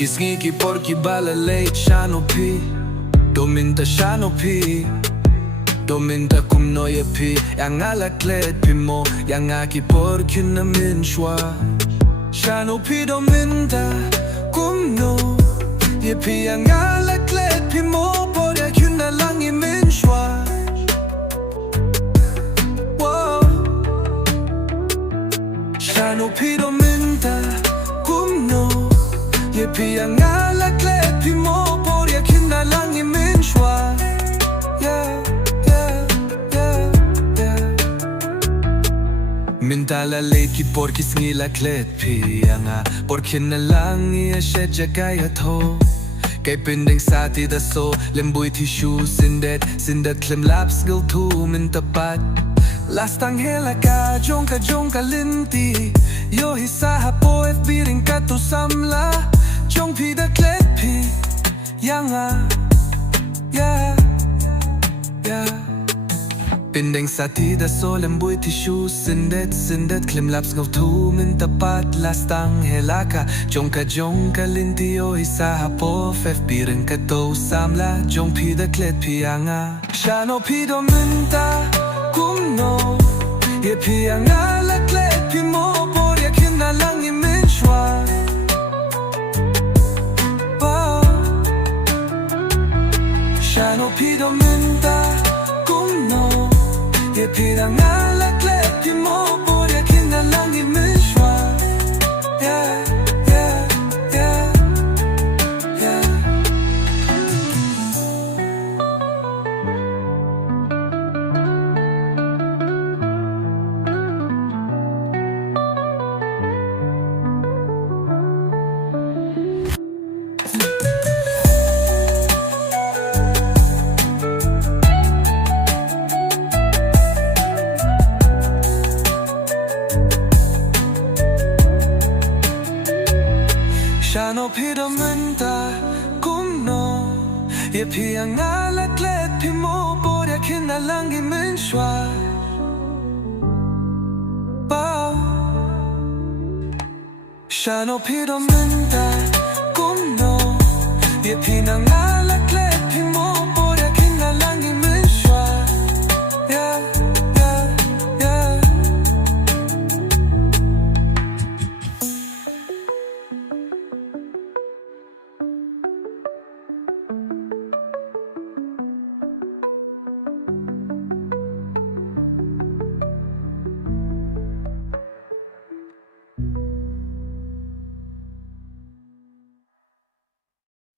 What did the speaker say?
Kisngiki porki bala late shano pi Dominta shano pi Dominta kumnoye pi Yang alaklet pi mo Yang aki porki na mynshwa Shano pi dominta kumno Ye pi yang alaklet pi mo Porya khynnah lang i mynshwa Shano pi dominta kumno Ye pi yang alaklet pi mo Porya khynnah lang i mynshwa Mintala late ki porki snila klet pi Yanga porki na lang i asheja kaya to Kay pinding sati da so Limboy tishu sindet klim lap skill tu mintapat Lastang hela ka jongka linti Yo hisaha po FB ring ka tu samla Jong pi da klet pi Yanga Pinding sati da so limboy tishu sindet klim lap skill tu mintapat Lastang hela ka jongka linti Yo hisaha po FB ring ka tu samla Jong pi da klet pi yanga Shano pi do minta kumno Ye pi yang alaklet pi mo Porya khynnah lang i mynshwa Shano pi dominta kumno Ye pi yang alaklet pi mo Porya khynnah lang i mynshwa Shano pi dominta kumno Ye pi yang alaklet pi mo Porya khynnah lang i mynshwa Shano pi dominta kumno Ye pi yang